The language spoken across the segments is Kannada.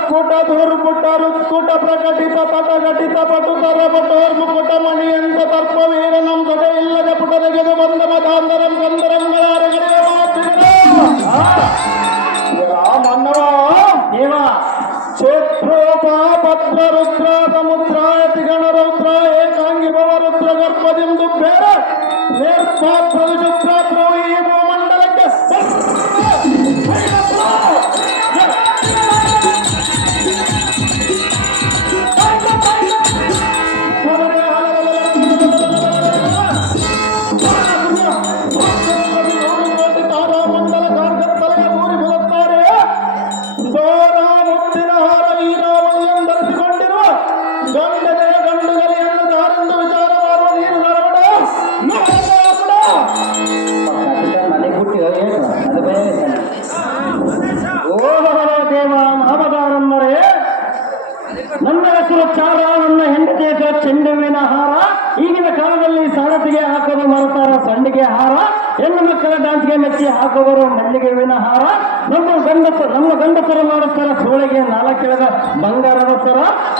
ಸ್ಫುಟ ದುರ್ಬುಟ ರುತ್ಕುಟ ಪ್ರಕಟಿತ ಪಟಘಟಿತ ಪಟುತರ ಪಟೋರ್ಮುಕುಟ ಮಣಿಯಂತ ತರ್ಪವೀರ ನಂ ತೊಡೆ ಇಲ್ಲದ ಪುಟದಗೆದು ಬಂದ ಮದಾಂಧರಂ ಗಂಧರಂಗಳಾರಗಡೆ ಮನ್ನವ ದೇವ ಕ್ಷೇತ್ರೋಪ ಪತ್ರ ರುದ್ರ ಸಮುದ್ರಾಯತಿ ಗಣರೌದ್ರ ಏಕಾಂಗಿ ಭವ ರುದ್ರ ಗರ್ಭದಿಂದು ಬೇರ ನಿರ್ಪಾತ್ರ ಶುಕ್ರ ದ್ರೋಹಿ ಮಂಡಲಕ್ಕೆ ನನ್ನ ಹೆಸರು ಚಾರ, ನನ್ನ ಹೆಂಡತಿ ಹೆಸರು ಚೆಂಡುವಿನ ಹಾರ. ಈಗಿನ ಕಾಲದಲ್ಲಿ ಸಾರಥಿಗೆ ಹಾಕೋದು ಮರತಾರ ಸಂಡಿಗೆ ಹಾರ, ಹೆಣ್ಣು ಮಕ್ಕಳ ಡಾನ್ಸ್ಗೆ ಮೆಚ್ಚಿ ಹಾಕುವರು ಮಲ್ಲಿಗೆ ಹೂವಿನ ಹಾರ. ನಮ್ಮ ಗಂಡಸರು ಮಾಡುತ್ತಾರೆ ಸೋಳಿಗೆ ನಾಲ್ಕೆಳೆದ ಬಂಗಾರದ ಸರ,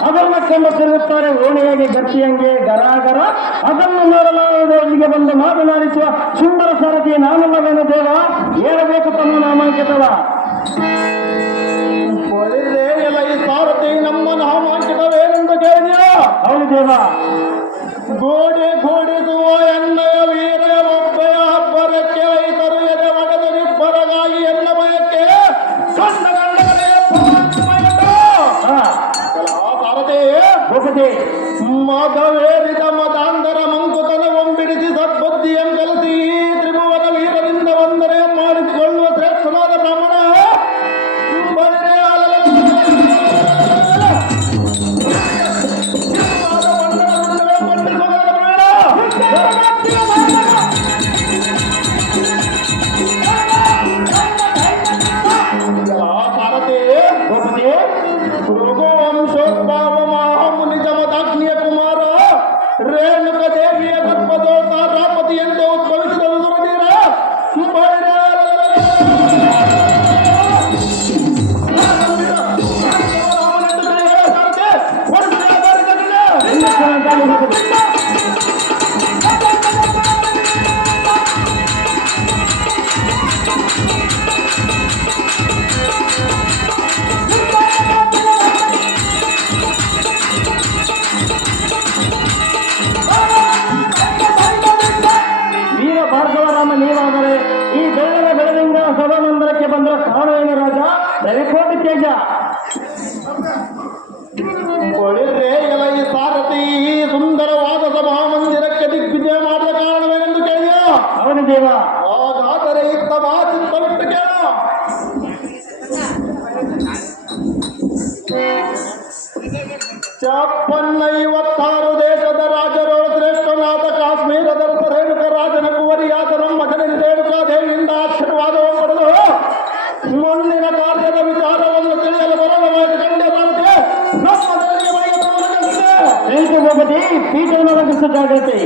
ಅದನ್ನು ಕಂಡು ತಿರುಗುತ್ತಾರೆ ಓಣಿಯಾಗಿ ಗಟ್ಟಿಯಂಗೆ ಗರಾಗರ. ಅದನ್ನು ನೋಡಲಾರದೆ ಇಲ್ಲಿಗೆ ಬಂದು ಮಾತನಾಡಿಸುವ ಸುಂದರ ಸಾರಥಿ ನಾನಲ್ಲವೇನು ದೇವ, ಹೇಳಬೇಕು ತಮ್ಮ ನಾಮಾಂಕಿತವ. ಈ ಸಾರಥಿ ನಮ್ಮ ನಾಮಾಂಕಿತವೇನೆಂದು ಕೇಳಿದೆಯೋ? ಹೌದು ದೇವ. ಗೋಡೆ ಗೋಡಿಸುವ ಎಣ್ಣೆಯ ವೀರ ಒಬ್ಬೆಯ ಹಬ್ಬರಕ್ಕೆ ಐತರು ಎದೆ ಒಡೆದರಿಬ್ಬರಗಾಗಿ ಎಲ್ಲ ಭಯಕ್ಕೆ ಕಂಡ ಸಾರಥಿ ಮದವೇರಿದ ಮತಾಂತರ ಮಂಕುತನ ಒಂಬಿಡಿಸಿ ಸದ್ಬುದ್ಧಿಯನ್ನು ಕಲಿಸಿ ತ್ರಿಭುವನ ವೀರರಿಂದ ವಂದನೆ ಮಾಡಿಸಿಕೊಳ್ಳುವ ಶ್ರೇಷ್ಠನಾದ ಬ್ರಾಹ್ಮಣ ರಘುವಂಶೋದ್ಭವ ಮಹಾಮುನಿ ಜಮದಾಗ್ನಿಯ ಕುಮಾರ ರೇಣುಕ ದೇವಿಯ ಗರ್ಭದೋತ ರಾಪತಿಯಂತೆ ಉದ್ಭವಿಸಿದ ದುರದೀರ ನೀವಾದರೆ ಈ ಬೆಳ್ಳನ ಬೆಳದಿಂದ ಸಭಾಮಂದಿರಕ್ಕೆ ಬಂದ ಕಾರಣವೇನು ರಾಜ? ದಯಕೋಟಿ ತೇಜ ಕೊಡಿರ್ರೆ ಎಲ ಈ ಸಾರಥಿ ಈ ಸುಂದರವಾದ ಸಭಾಮಂದಿರಕ್ಕೆ ದಿಗ್ವಿಜಯ ಮಾಡಿದ ಕಾರಣವೇನೆಂದು ಕೇಳಿಯೋ? ಅವನು ದೇವ. ಹಾಗಾದರೆ ಇತ್ತ ಬಾ ಚಿತ್ತವಿಟ್ಟು ಕೇಳ. ಛಪ್ಪನ್ನ 56 ದೇಶದ ರಾಜರು ಶ್ರೇಷ್ಠನಾದ ಕಾಶ್ಮೀರದ ರೇಣುಕ ರಾಜನ ಕುವರಿಯಾದ ನಮ್ಮ ಜನನಿ ರೇಣುಕಾ ದೇವಿಯಿಂದ ಆಶೀರ್ವಾದವನ್ನು ಪಡೆದು ಮುಂದಿನ ಕಾರ್ಯದ ವಿಚಾರವನ್ನು ತಿಳಿಯಲು ಬರಬಹುದು. ಕಂಡೆ ಬರುತ್ತೆ ನಮ್ಮ ದೇವಿಗೆ ಭೂಪತಿ ಪೀಠ ಜಾಗೃತಿ.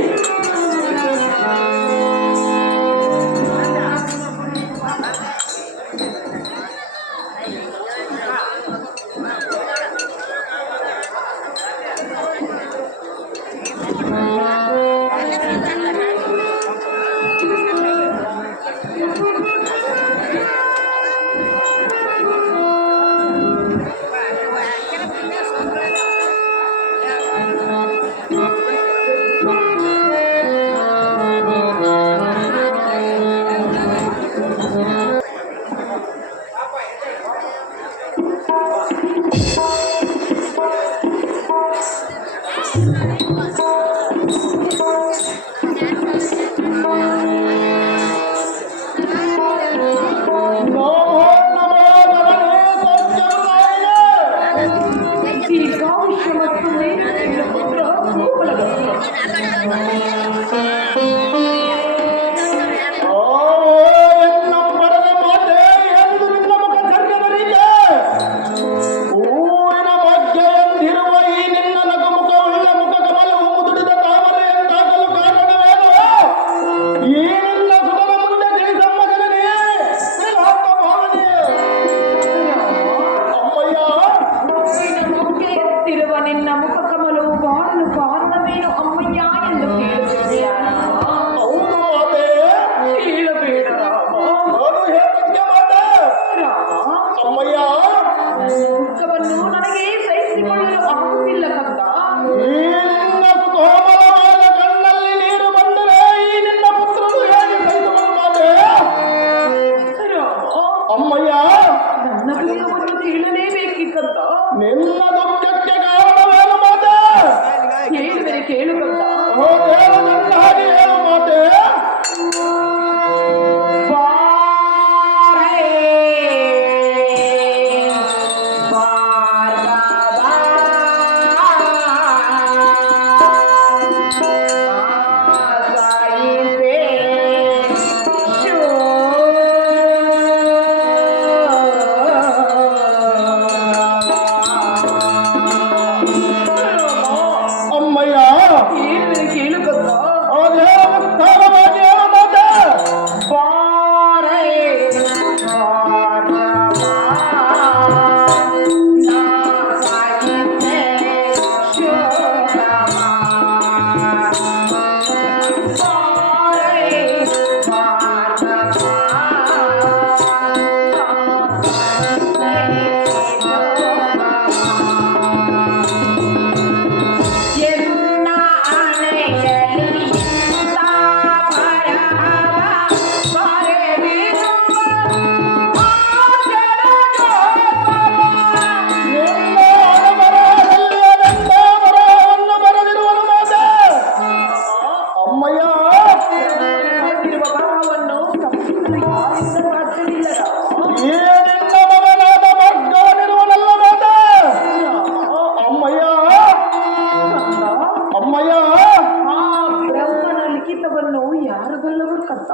ಬಲ್ಲವರು ಕಂದ.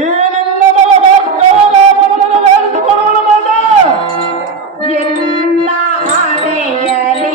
ಏನೆಲ್ಲ ಮಗ ಭಾರ್ಗವನ ಹೇಳಿಸಿಕೊಳ್ಳುವಳು ಮಾತ ಎಲ್ಲ ಹಣೆಯಲಿ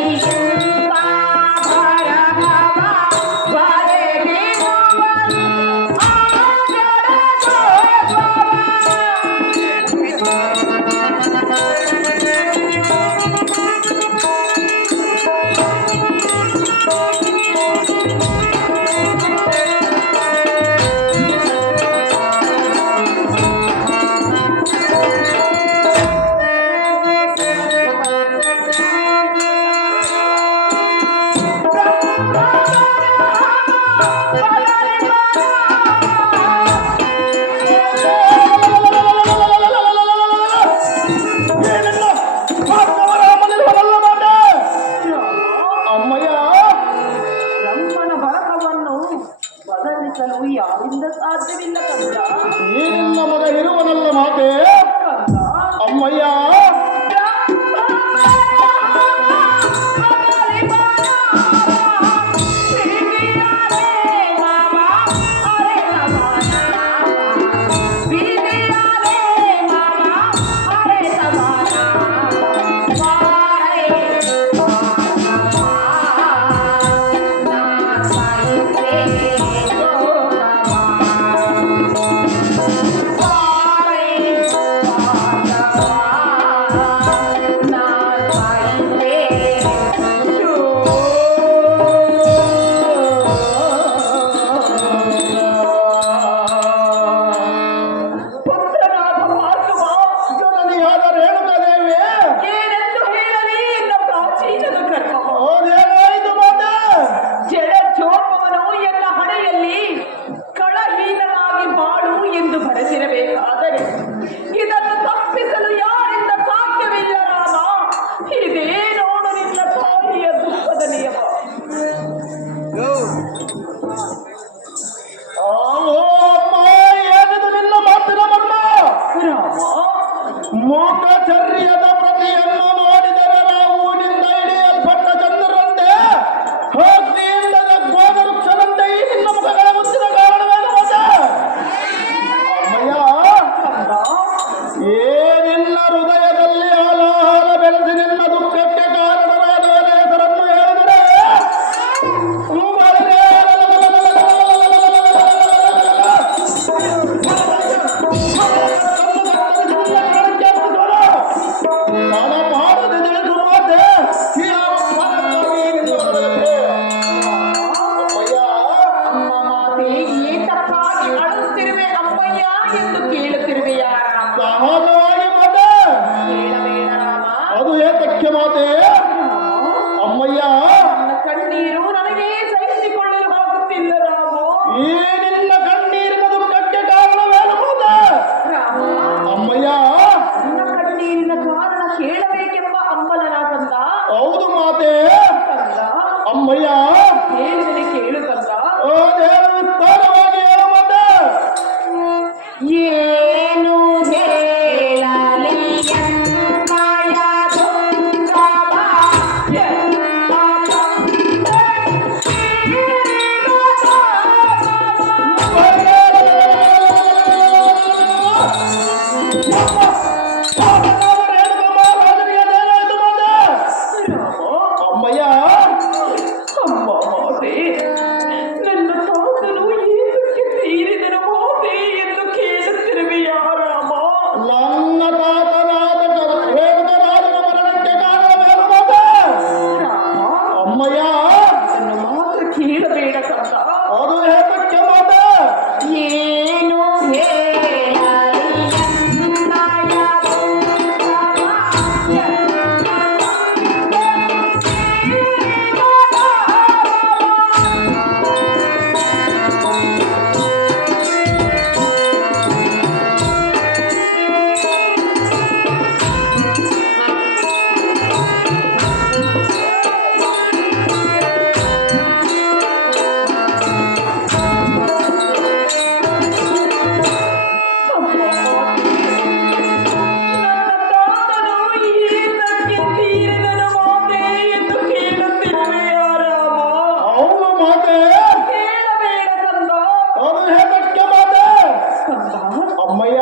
ಬದಲಿಸಲು ಯಾರಿಂದ ಸಾಧ್ಯವಿಲ್ಲ ಕಂದ. ಏನೆಲ್ಲ ಮಗ ಇರುವನಲ್ಲ ಮಾತೆ ಅಮ್ಮಯ್ಯ. ಮೋಕಚರ್ಯದ ಪ್ರತಿಯನ್ನು ನೋಡಿದರೆ ರಾಹುವಿನಿಂದ ಹಿಡಿಯಲ್ಪಟ್ಟ ಚಂದ್ರರಂತೆ ಅಗ್ನಿಯಿಂದ ಗೋದ ವೃಕ್ಷದಂತೆ ಈ ನಿನ್ನ ಮುಖಗಳ ಮುಚ್ಚಿದ ಕಾರಣವೇನು ಮಗ ಅಮ್ಮಯ್ಯ. ಏನಿನ್ನ ಹೃದಯದಲ್ಲಿ ಹಾಲಾಹಲ ಬೆಳೆಸಿ ನಿನ್ನ ದುಃಖಕ್ಕೆ ಕಾರಣರಾದವರ ಹೆಸರನ್ನು ಹೇಳಿದರೆ ಅದು ಏತಕ್ಕೆ ಮಾತೆ ಅಮ್ಮಯ್ಯ. ಕಣ್ಣೀರು ನನಗೆ ಸಹಿಸಿಕೊಳ್ಳಲು ಆಗುತ್ತಿಲ್ಲ ರಾಮು. ಈ ನಿನ್ನ ಕಣ್ಣೀರಿನ ದುಃಖಕ್ಕೆ ಕಾರಣವೇನು ಮಾತೆ ಅಮ್ಮಯ್ಯ. ನನ್ನ ಕಣ್ಣೀರಿನ ಕಾರಣ ಕೇಳಬೇಕೆಂಬ ಅಮ್ಮನ ಕಂದ. ಹೌದು ಮಾತೆ ಅಮ್ಮಯ್ಯ. ಹೇಳದೆ ಕೇಳು ಕಂದ. ವಿಸ್ತಾರವಾಗಿ ಹೇಳು ಮಾತೆ. ಏನು ಹೇಳಲಿ ಅಮ್ಮಯ್ಯ. ಅಮ್ಮ ಮಾತೆ, ನನ್ನ ತೋಟ ಅಮ್ಮಯ್ಯ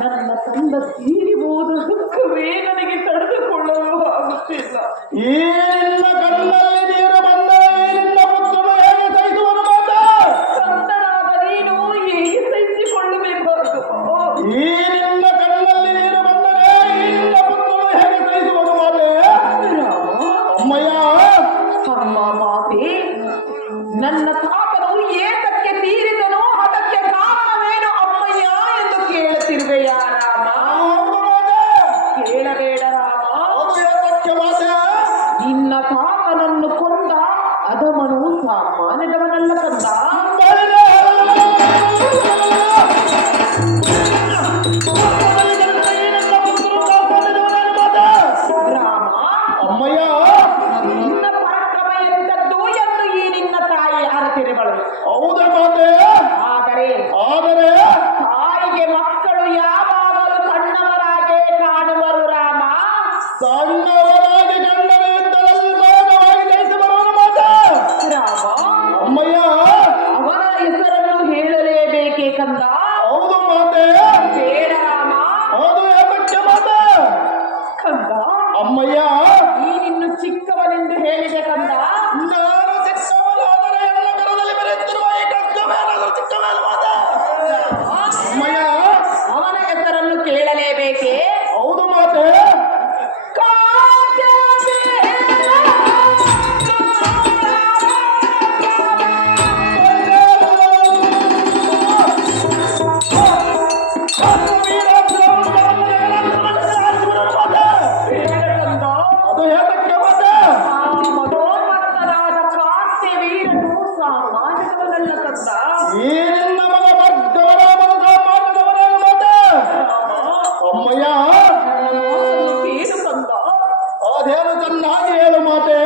ನನ್ನ ತಂದ ತೀರಿ ಹೋದ ದುಃಖವೇ ನನಗೆ ತಡೆದುಕೊಳ್ಳಲು ಆಗುತ್ತಿಲ್ಲ. ಈ ನಿನ್ನ ಕಣ್ಣಲ್ಲಿ ನೀರು ಬಂದರೆ ಈ ನಿನ್ನ ಪುತ್ರನು ಹೇಗೆ ಸಹಿಸುವನು ಮಾತ? ಸಂತನಾದ ನೀನು ಹೇಗೆ ಸಹಿಸಿಕೊಳ್ಳಬೇಕಾದು? ಈ ನಿನ್ನ ಕಣ್ಣಲ್ಲಿ ನೀರು ಬಂದರೆ ಈ ನಿನ್ನ ಪುತ್ರನು ಹೇಗೆ ಸಹಿಸುವನು ಮಾತೆ? ಅಮ್ಮಯ್ಯ ಅಮ್ಮ ಮಾತೆ, ನನ್ನ ತಾತನು ಏತಕ್ಕೆ ತೀರಿದನೋ ಅದಕ್ಕೆ ಕಾರಣವೇನು ಅಮ್ಮಯ್ಯ ಎಂದು ಕೇಳುತ್ತಿರುವೆಯಾ ರಾಮ? ಹೌದು ಮಾತೆ. ಕೇಳಬೇಡ ರಾಮ. ಹೌದು ಏತಕ್ಕೆ ಮಾತೆ? ನಿನ್ನ ತಾತನನ್ನು ಕೊಂದ ಅಧಮನು ಸಾಮಾನ್ಯದವನಲ್ಲ ಕಂದ. ರಾಮ, ಅಮ್ಮಯ್ಯ ನಿನ್ನ ಪರಾಕ್ರಮ ಎಂದದ್ದು ಎಂದು ಈ ನಿನ್ನ ತಾಯಿ ಅರತಿರುಗಳು. ಹೌದ ಮಾತೆ? ಆದರೆ ಆದರೆ ತಾಯಿಗೆ ಮಕ್ಕಳು ಯಾವಾಗಲೂ ಸಣ್ಣವರಾಗೆ ಕಾಣುವರು ರಾಮ. ಸಣ್ಣವರಾಗಿ ಕಂಡರೆ ಯುದ್ಧದಲ್ಲಿ ಸಹಜವಾಗಿ ಜಯಿಸಿ ಬರುವನು ಮಾತೆ. ರಾಮ, ಅಮ್ಮಯ್ಯ ಅವನ ಹೆಸರನ್ನು ಹೇಳಲೇಬೇಕೇ ಕಂದ? ಹೌದು ಮಾತೆ. ಬೇಡ ರಾಮ. ಹೌದು ಏತಕ್ಕೆ ಮಾತೆ? ಕಂದ, ಅಮ್ಮಯ್ಯ ನೀನಿನ್ನು ಚಿಕ್ಕವನೆಂದು ಹೇಳಿದೆ ಕಂದ. ನಾನು ಚಿಕ್ಕವನಾದರೆ ಎಲ್ಲ ಕರದಲ್ಲಿ ಬರೆಯುತ್ತಿರುವ ಈ ಕರ್ತವ್ಯನಾದರೂ ಚಿಕ್ಕವನ ಮಾತೆ. ಅಮ್ಮಯ್ಯ ಅವನ ಹೆಸರನ್ನು ಕೇಳಲೇಬೇಕೇ? ಹೌದು ಮಾತೆ. ಅದು ಏತಕ್ಕೆ ಮಾತೆ? ಮನೋನ್ಮತ್ತರಾದ ಕಾರ್ತ್ಯವೀರನು ಸಾಮಾನ್ಯದವನಲ್ಲ ಕಂದ. ಈ ನಿನ್ನ ಮಗ ಬಗ್ಗವರ ಮನಸ ಮಾತದವನೇನು ಮಾತೆ? ಅಮ್ಮಯ್ಯ ಕೇಳು ಕಂದ. ಅದೇನು ಚೆನ್ನಾಗಿ ಹೇಳು ಮಾತೆ.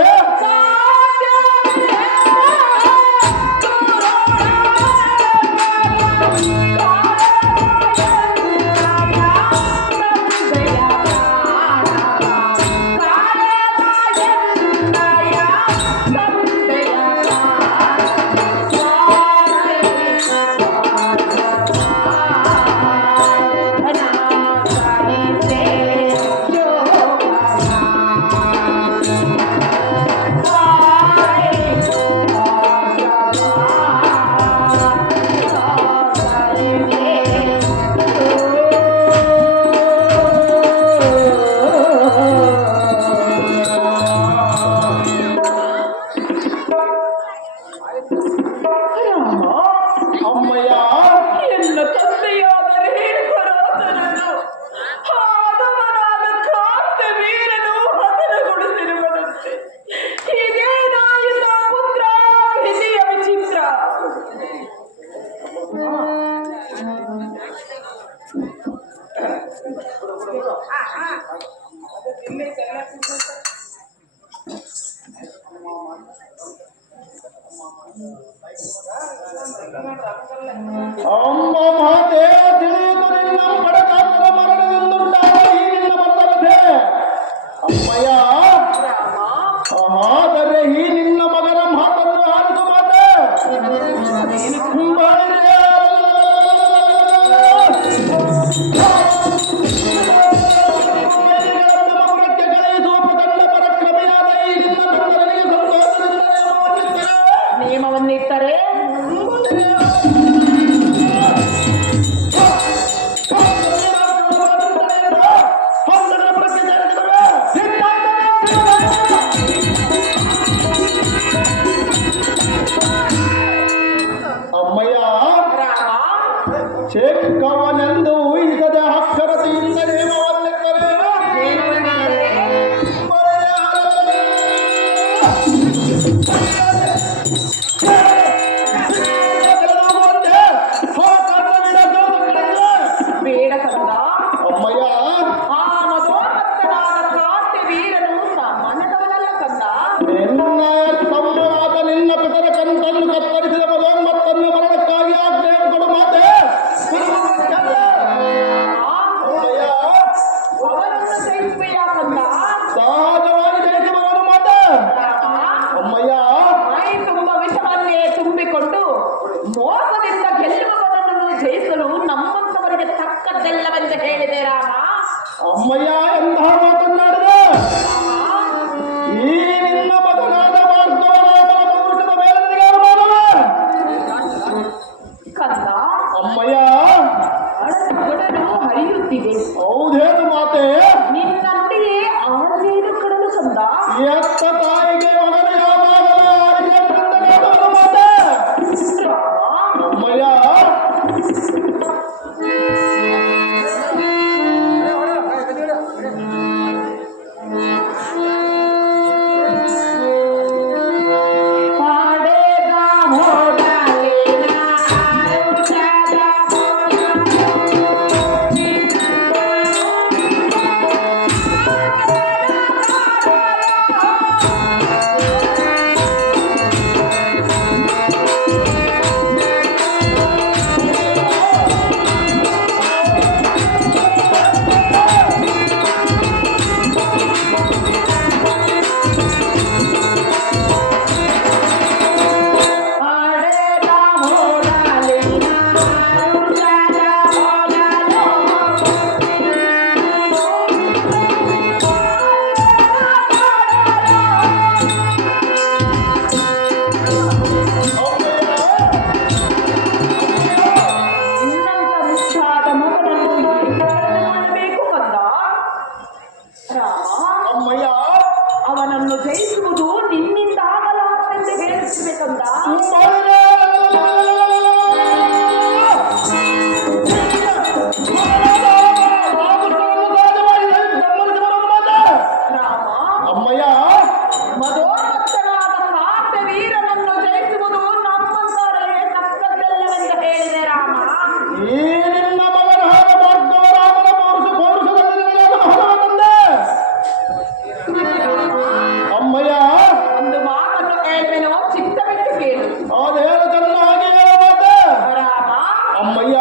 ಅಮ್ಮಯ್ಯ ಎಲ್ಲ ತಂದೆಯಾದರೆ ಪರಾತನನು ಆದವನಾದ ಕಾರ್ತ್ಯವೀರನು ಹತನಗೊಳಿಸಿರುವನಂತೆ. ಇದೇನಾಯಿತ ಪುತ್ರ ವಿಧಿಯ ವಿಚಿತ್ರ. ಅಮ್ಮ ಮಾತೆ ತಿಳಿಯುವುದು ನಿನ್ನ ಬಡಕಾತರ ಮರಣದಿಂದುಂಟಾದ ಈ ನಿನ್ನ ಮರಣವೇ. ಅಮ್ಮಯ್ಯ ಆದರೆ ಈ ನಿನ್ನ ಮಗನ ಮಾತನ್ನು ಆಲಿಸು ಮಾತೆ. ಮಗುರಕ್ಕೆ ಕಳೆಯಿಸುವ ಪ್ರಚಂಡ ಪರಕ್ರಮೆಯಾದ ಈ ನಿನ್ನ ತಂದನಿಗೆ ಸಂತೋಷದಿಂದ ನಿಯಮವನ್ನಿಟ್ಟರೆ ಅಮ್ಮಯ್ಯ ರಾಮ, ಚೆಕ್ಕವನೆಂದು ಊಹಿಸದ ಅಕ್ಷರತೆಯಿಂದ ನೇಮವನ್ನೆತ್ತರೆ ಬೇಡ ಕಂದ. ಅಮ್ಮಯ್ಯ ಆ ಮಧೋನ್ಮತ್ತನಾದ ಕಾರ್ತ್ಯವೀರನು ಸಾಮಾನ್ಯದವನಲ್ಲ ಕಂದ. ನಿನ್ನ ತಮ್ಮನಾದ ನಿನ್ನ ಪಿತರ ಕಂತನ್ನು ಕತ್ತರಿಸಿದ ಮತ್ತನ್ನು ಮರಣಕ್ಕಾಗಿ ಆಜ್ಞೆ ಕೊಡು ಮಾತೆ. ಅಮ್ಮಯ್ಯ ಅವನನ್ನು ಸಹಿಸುವೆಯಾ ಕಂದ? ಸಹಜವಾಗಿ ಜಯಿಸುವವನು ಮಾತೆ. ರಾಮ, ಅಮ್ಮಯ್ಯ ಮೈ ತುಂಬ ವಿಷವನ್ನೇ ತುಂಬಿಕೊಂಡು ಮೋಸದಿಂದ ಗೆಲ್ಲುವವನನ್ನು ಜಯಿಸಲು ನಮ್ಮಂತವರಿಗೆ ತಕ್ಕದ್ದೆಲ್ಲವೆಂದು ಹೇಳಿದೆ ರಾಮ. ಅಮ್ಮಯ್ಯ ಎಂತಹ ಮಾತನ್ನಾಡಿದೆ. ಈ ನಿನ್ನ ಮಗನಾದ ಭಾರ್ಗವರಾಮನ ಪೌರುಷದ ಮೇಲೆ ನಿನಗಾರು ಮಾಡಲ್ಲ. ಕಂದ, ಅಮ್ಮಯ್ಯ ಒಡಲು ಹರಿಯುತ್ತಿದೆ. ಹೌದೇನು ಮಾತೆ? ನಿನ್ನ ನುಡಿಯೇ ಆಡಲೇನು ಕಡಲು ಕಂದ. ಎತ್ತ ತಾಯಿಗೆ ಮಗನ ಯಾವಾಗಲೂ ಆಡಿಗೆ ತಂದಗಾದವನು ಮಾತೆ. ಅಮ್ಮಯ್ಯ ಅವನನ್ನು ಜಯಿಸುವುದು ನಿನ್ನಿಂದ ಆಗಲಾರದೆಂದು ಹೇಳುತ್ತಿದೆ ಕಂದ. ಅಮ್ಮಯ್ಯ ಮಧೋಮತ್ತನಾದ ಕಾಂತ ವೀರನನ್ನು ಜಯಿಸುವುದು ನಮ್ಮಂತವರಿಗೆ ತಕ್ಕದ್ದೆಲ್ಲವೆಂದು ಹೇಳಿದೆ ರಾಮ. ಈ ನಿನ್ನ ಮಗನ ಭಾರ್ಗವರಾಮನ ಪೌರುಷದಲ್ಲಿ ನಿನಗಾದ ಮಹತ್ವವೆಂದೆ. ಅಮ್ಮಯ್ಯ ಒಂದು ಮಾತನ್ನು ಹೇಳಿದೆನೋ ಚಿತ್ತ ಬಿಟ್ಟು ಕೇಳು. ಅದೇನು ಚೆನ್ನಾಗಿ ಹೇಳ ಮಾತೆ. ರಾಮ, ಅಮ್ಮಯ್ಯ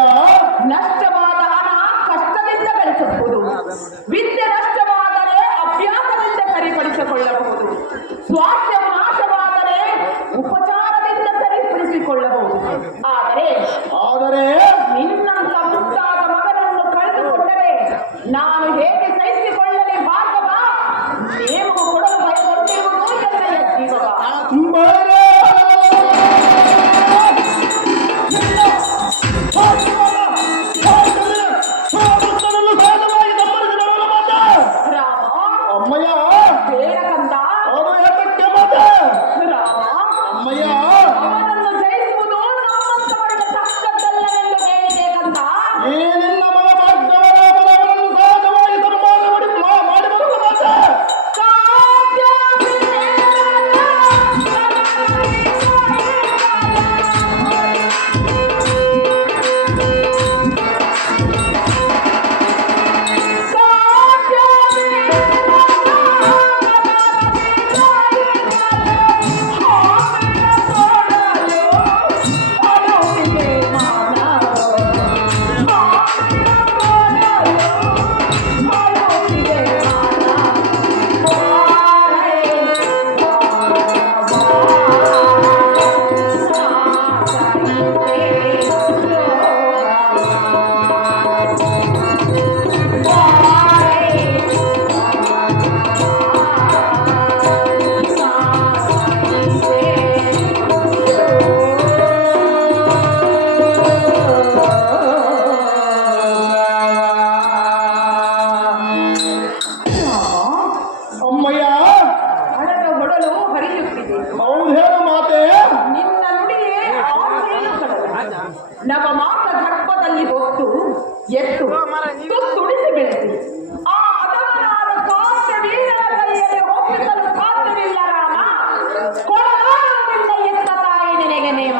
ನಷ್ಟವಾದ ಹಣ ಕಷ್ಟದಿಂದ ಗಳಿಸಬಹುದು. ವಿದ್ಯೆ ನಷ್ಟವಾದರೆ ಅಭ್ಯಾಸದಿಂದ ಸರಿಪಡಿಸಿಕೊಳ್ಳಬಹುದು. ಸ್ವಾಸ್ಥ್ಯವು ನಾಶವಾದರೆ ಉಪಚಾರದಿಂದ ಸರಿಪಡಿಸಿಕೊಳ್ಳಬಹುದು. ಆದರೆ ನಿನ್ನಂತ ಮುದ್ದಾದ ಮಗನನ್ನು ಕಳೆದುಕೊಂಡರೆ ನಾನು ಹೇಗೆ ಸಹಿಸಿಕೊಳ್ಳಲಿ ಭಾರ್ಗವ? ನೇಮವು ಕೊಡಲು ಭಯಪಟ್ಟಿರುವುದು ಎನ್ನಯ ಜೀವವ. ರಾಮ, ಅಮ್ಮಯ್ಯ ಬೇಡ ಕಂದ. ಅದು ಏತಕ್ಕೆ ಮಾತೆ. ರಾಮ, ಅಮ್ಮಯ್ಯ ಅವನನ್ನು ಜಯಿಸುವುದು ನಮ್ಮಂತವರಿಗೆ ತಕ್ಕದ್ದಲ್ಲವೆಂದು ಹೇಳಿದೆ ಕಂದ. ಈ ನಿನ್ನ ಮಗ ಭಾರ್ಗವರಾಮನವರನ್ನು ಸಹಜವಾಗಿ ಸನ್ಮಾನ ಮಾಡಿ ಬರುವ ಮಾತೆ. ಅಮ್ಮಯ್ಯ ಹಣದ ಹೊಡಲು ಹರಿಯುತ್ತಿದೆ. ಹೌದೇನು ಮಾತೆ. ನಿನ್ನ ನುಡಿಯೇ ಆಮೇಲು ಕಡಲು. ನವಮಾಸ ಗರ್ಭದಲ್ಲಿ ಹೊತ್ತು ಎತ್ತು ತುಡಿಸಿ ಬೆಳೆಸಿ ಆ ಅದವನಾದ ಕಾಂತ ವೀರನ ಕೈಯಲ್ಲಿ ಒಪ್ಪಿಸಲು ಸಾಧ್ಯವಿಲ್ಲ ರಾಮ. ಕೊಡಲಾರದಿಂದ ಎತ್ತ ತಾಯಿ ನಿನಗೆ ನೇಮ.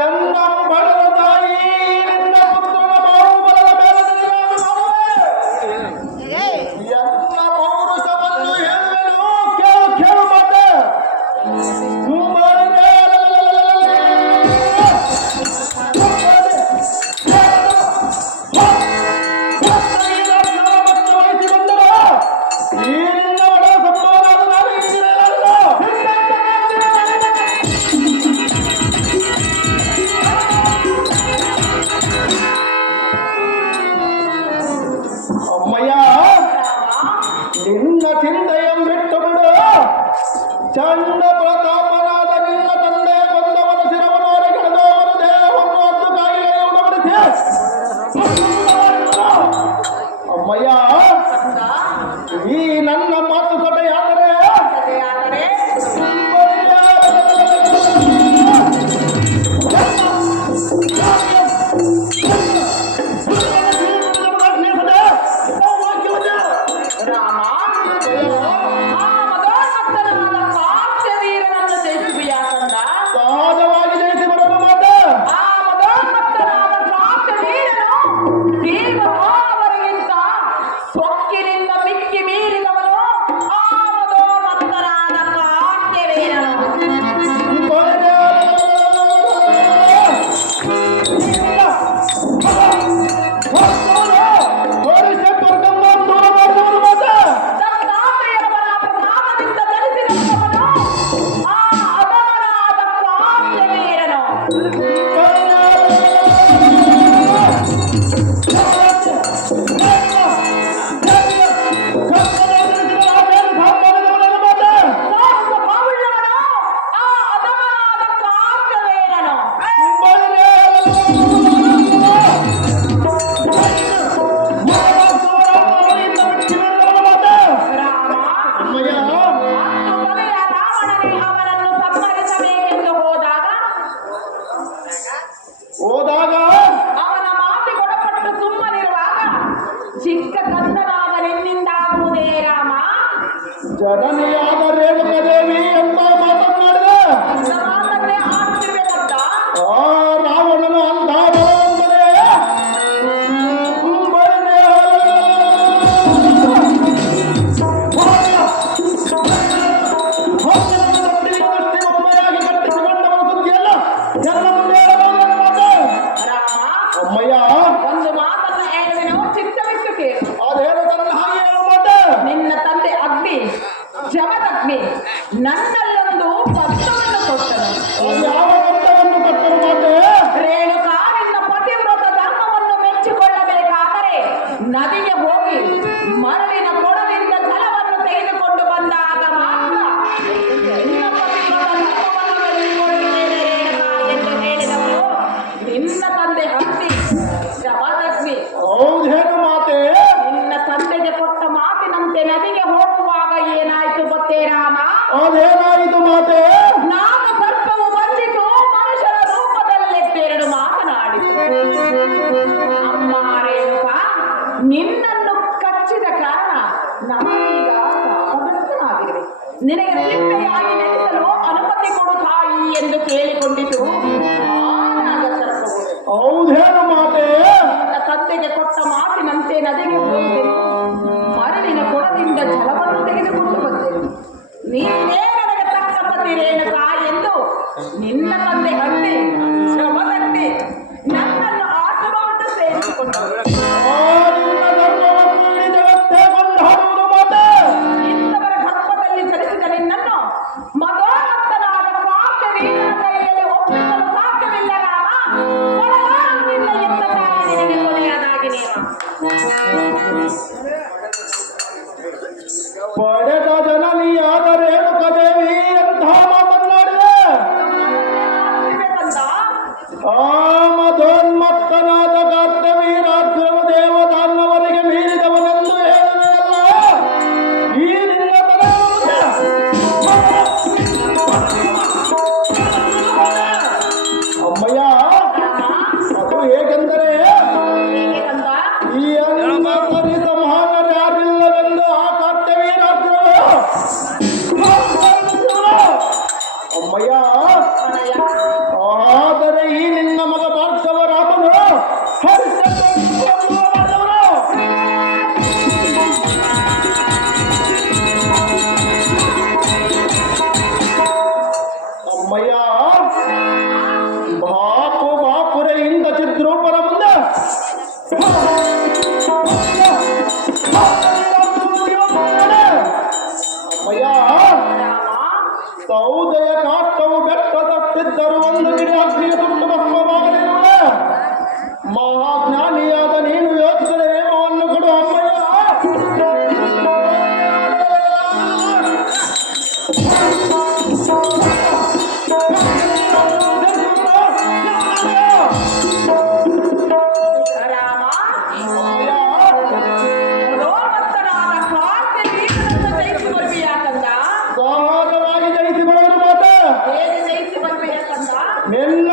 ಎಂದ ಬಡವ ತಾಯಿ ನಿನ್ನ ಪುತ್ರನ ಬಾಹುಬಲದ ಮೇಲೆ ನಿನಗಾದ ಮಾಡುವೆ. ಎಲ್ಲ ಪೌರುಷವನ್ನು ಹೇಳುವೆನು, ಕೇಳು ಮಾತೆ. ಬಾವುಳ್ಳವನು ಆ ಅಧಮನಾದ ಕಾರ್ಕವೇರನು. ರಾಮ ಹತ್ತು ತಲೆಯ ರಾವಣನೇ ಅವನನ್ನು ಸಂಹರಿಸಬೇಕೆಂದು ಹೋದಾಗ ಅವನ ಮಾತಿಗೊಡಪಟ್ಟು ಸುಮ್ಮನಿರುವಾಗ ಚಿಕ್ಕ ಕಂದನಾದ ನಿನ್ನಿಂದಾಗುವುದೇ ರಾಮ. ಜನನಿಯಾದ ರೇಣುಕದೇವಿ ಅಂತ ಮಾತನಾಡಿದ ನನ್ನ ಮಾತನ್ನೇ ಆಡ್ತಿರ್ಬೇಕಂತ ಆ ರಾವಣನು ಅಂತ ಬರುವಂದರೆ ರಾಮ ಅಮ್ಮಯ್ಯ ಒಂದು ಮಾತನ್ನ ಹೇಳುವೆನು, ಚಿತ್ತವಿಟ್ಟು ಕೇಳು. ಅದೇನು ತನ್ನ ಹಾಗೆ ಹೇಳೋ ಮಾತೆ ನಿನ್ನ ತಂದೆ ಅಗ್ನಿ ಜಮದಗ್ನಿ ನನ್ನಲ್ಲೊಂದು ಪತ್ರವನ್ನು ಕೊಟ್ಟನು. ಅದು ಯಾವ ಪತ್ರವನ್ನು ಕೊಟ್ಟರು ಮಾತೆ ರೇಣುಕಾ ನಿನ್ನ ಪತಿವ್ರತ ಧರ್ಮವನ್ನು ಮೆಚ್ಚಿಕೊಳ್ಳಬೇಕಾದರೆ ನದಿಗೆ ಹೋಗಿ ಮರಳಿನ ಕೊಡದಿಂದ ಜಲವನ್ನು ತೆಗೆದುಕೊಂಡು ಬಂದಾಗ ಮಾತ್ರ ನಿನ್ನ ಪತಿವ್ರತ ಧರ್ಮವನ್ನು ಮೆಚ್ಚಿಕೊಳ್ಳುತ್ತೇನೆ ರೇಣುಕಾ ಎಂದು ಹೇಳಿದವರು ನಿನ್ನ ತಂದೆ ಅಗ್ನಿ ಜಮದಗ್ನಿ. ಹೌದೇನು ಮಾತೆ ನಿನ್ನ ತಂದೆಗೆ ಕೊಟ್ಟ ಮಾತಿನಂತೆ ನದಿಗೆ ಹೋಗುವಾಗ ಏನಾಯ್ತು ಗೊತ್ತೇ ರಾಮ? ಅದೇನಾಯಿತು ಮಾತೆ ನಾಗ ಸರ್ಪವು ಬಂದಿತು, ಮನುಷ್ಯರ ರೂಪದಲ್ಲೆತ್ತೆರಡು ಮಾತನಾಡಿತು. ಅಮ್ಮ ರೇಣುಕಾ, ನಿನ್ನನ್ನು ಕಚ್ಚಿದ ಕಾರಣ ನಮಗೀಗ ಶಾಪಗ್ರಸ್ತನಾಗಿರುವೆ. ನಿನಗೆ ಸಿಪ್ಪೆಯಾಗಿ ನೆಲೆಸಲು ಅನುಮತಿ ಕೊಡು ತಾಯಿ ಎಂದು ಕೇಳಿಕೊಂಡಿತು ಆ ನಾಗ ಸರ್ಪವು. ಹೌದೇನು ಮಾತೆ ನನ್ನ ತಂದೆಗೆ ಕೊಟ್ಟ ಮಾತಿನಂತೆ ನದಿಗೆ ಹೋದೆನು, ಮರಳಿನ ಕೊಡದಿಂದ ಜಲವನ್ನು ತೆಗೆದುಕೊಂಡು ಬಂದೆನು. ನೀನೇ ನನಗೆ ತಕ್ಕ ಪತಿ ರೇಣುಕಾ ಎಂದು ನಿನ್ನ ತಂದೆ ಅಡ್ಡಿ ಶ್ರಮದಡ್ಡಿ ನನ್ನನ್ನು ಆಶ್ರಮವನ್ನು ಸೇರಿಸಿಕೊಂಡರು. ಆ ನಿನ್ನ ಧರ್ಮವನ್ನು ಈ ಜಗತ್ತೇ ಕೊಂಡಾಡುವುದು ಮಾತೆ ಇಂಥವರ ಗರ್ಭದಲ್ಲಿ ಚಲಿಸಿದ ನಿನ್ನನ್ನು ಮದೋನ್ಮತ್ತನಾದ ಕಾಕವೀರನ ಕೈಯಲ್ಲಿ ಒಪ್ಪಿಸಲು ಸಾಧ್ಯವಿಲ್ಲ ರಾಮ. ಕೊಡಲಾಗುವುದಿಲ್ಲ ಎಂದ ಕಾಲ ನಿನಗೆ ಕೊನೆಯದಾಗಿ ಪಡೆದ ಜನನಿಯಾದ ರೇಣುಕದೇವಿ ಅಂತ ಮಾತನಾಡಿದೆ ಕಂದ ಆ ಮದೋನ್ಮತ್ತನಾದ ಕರ್ತವೀರಾರ್ಜುನ ದೇವದಾನವರಿಗೆ ಮೀರಿದವನೆಂದು ಹೇಳಿದೆಯಲ್ಲ ಈ ನಿನ್ನ ಅಮ್ಮಯ್ಯ ಅದು ಹೇಗೆಂದರೆ ಹೀಗೆ ಕಂದ ಈ ಅನ್ನರಿ ಸಂಹಾರರು ಯಾರಿಲ್ಲವೆಂದು ಆ ಕರ್ತವೀರಾರ್ಜುನರು ಅಮ್ಮಯ್ಯ ಅಣ್ಣಯ್ಯ, ಆದರೆ ಈ ನಿನ್ನ ಮಗ ಭಾರ್ಗವ ರಾಮನು ಹರಿಶ್ಚಂದ್ರನನ್ನು ಮಾಡಿದವನು. ಅಮ್ಮಯ್ಯ ಬಾಪುರೆಯಿಂದ ಚಿದ್ರೂಪರ ಮುಂದೆ ಅಮ್ಮಯ್ಯ ಸೌದೆಯ ಕಾಷ್ಟವು ಬೆಟ್ಟದಷ್ಟಿದ್ದರು ಒಂದು ಗಿಡ ಅಗ್ನಿಯ ಸುಟ್ಟು ಭಸ್ಮವಾಗಲಿರುವ ಮಹಾಜ್ಞಾನಿಯಾದ ನೀನು ಯೋಚಿಸದೆ ನೇಮವನ್ನು ಕೊಡು ಅಮ್ಮಯ್ಯ ರಾಮ ಅಮ್ಮಯ್ಯ ರೋಮತ್ತನಾದ ಕಾರ್ತಿವೀರನನ್ನು ಜಯಿಸಿ ಬರುವಿಯಾ ಕಂದ? ಸಹಜವಾಗಿ ಜಯಿಸಿ ಬರಲು ಮಾತ ಹೇಗೆ ಜಯಿಸಿ ಬರುವಿಯಾ ಕಂದ? ನಿನ್ನ